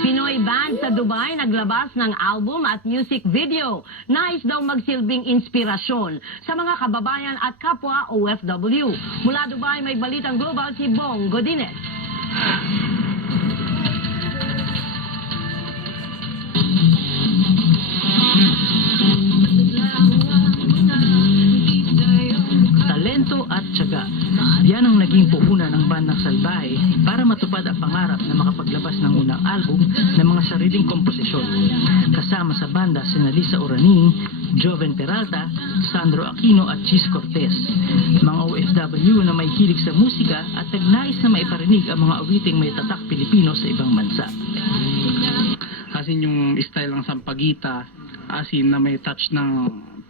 Pinoy band sa Dubai naglabas ng album at music video. Nais daw magsilbing inspirasyon sa mga kababayan at kapwa OFW. Mula Dubai may balitang global si Bong Godinez. Talento at tiyaga. Yan ang naging puhunan ng bandang Salbahe para matupad ang pangarap na makapaglabas ng unang album ng mga sariling komposisyon. Kasama sa banda sina Lisa Oraning, Joven Peralta, Sandro Aquino at Chis Cortez. Mga OFW na may hilig sa musika at nagnais na maiparinig ang mga awiting may tatak Pilipino sa ibang bansa. Asin yung style ng Sampaguita, asin na may touch ng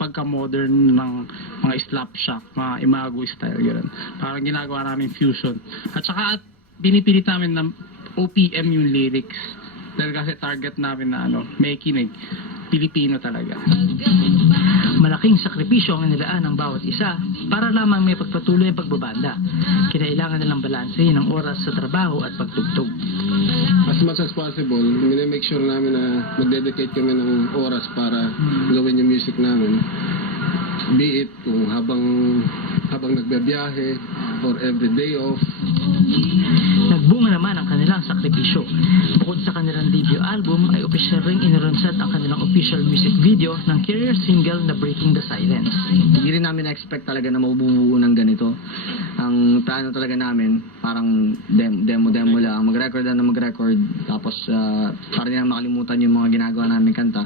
pagka-modern ng mga slapshot, mga imago style, gano'n. Parang ginagawa namin fusion. At saka pinipilit namin na OPM yung lyrics. Dahil kasi target namin na may kinig. Pilipino talaga. Malaking sakripisyo ang nilaan ng bawat isa para lamang may pagpatuloy ang pagbabanda. Kinailangan nilang balansehin ang oras sa trabaho at pagtugtog. As much as possible, make sure namin na mag-dedicate kami ng oras para gawin yung music namin. Be it kung habang nagbabiyahe or every day off. Nagbunga naman ang kanilang sakripisyo. Bukod sa kanilang debut album ay opisyal ring inilunsad ang kanilang official music video ng career single na Breaking the Silence. Hindi rin namin na-expect talaga na mabubuo ng ganito. Ang plano talaga namin, parang demo lang, mag-record na mag-record, tapos para nilang makalimutan yung mga ginagawa namin kanta.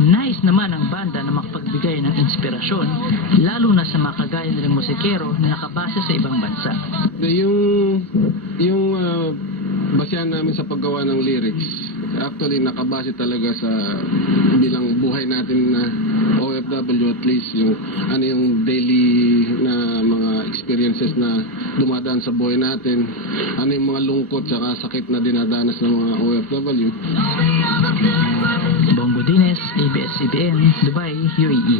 Nais naman ang banda na makapagbigay ng inspirasyon, lalo na sa mga kagaya nilang musikero na nakabase sa ibang bansa. Yung basehan namin sa paggawa ng lyrics, actually nakabase talaga sa bilang buhay natin na OFW, at least yung yung daily na mga experiences na dumadaan sa buhay natin, yung mga lungkot saka sakit na dinadanas ng mga OFW. Bong Godinez, ABS-CBN, Dubai, UAE.